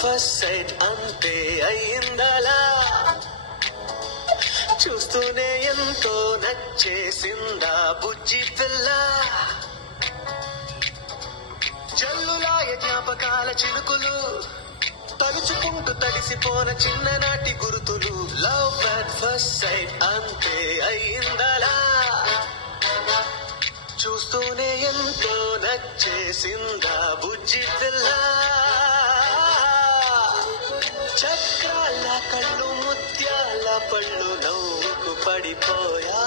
first sight అంతే అయిందలా చూస్తూనే ఎంతో నచ్చేసిందా బుజ్జి పిల్ల జల్లులాయ జ్ఞాపకాల చినుకులు తలుచుకుంటూ తడిసిపోన చిన్ననాటి గుర్తులు లవ్ అట్ ఫస్ట్ సైట్ అంతే అయిందలా చూస్తూనే ఎంతో నచ్చేసిందా బుజ్జి పిల్ల చక్రాల కళ్ళు ముత్యాల పళ్ళు నవ్వుకు పడిపోయా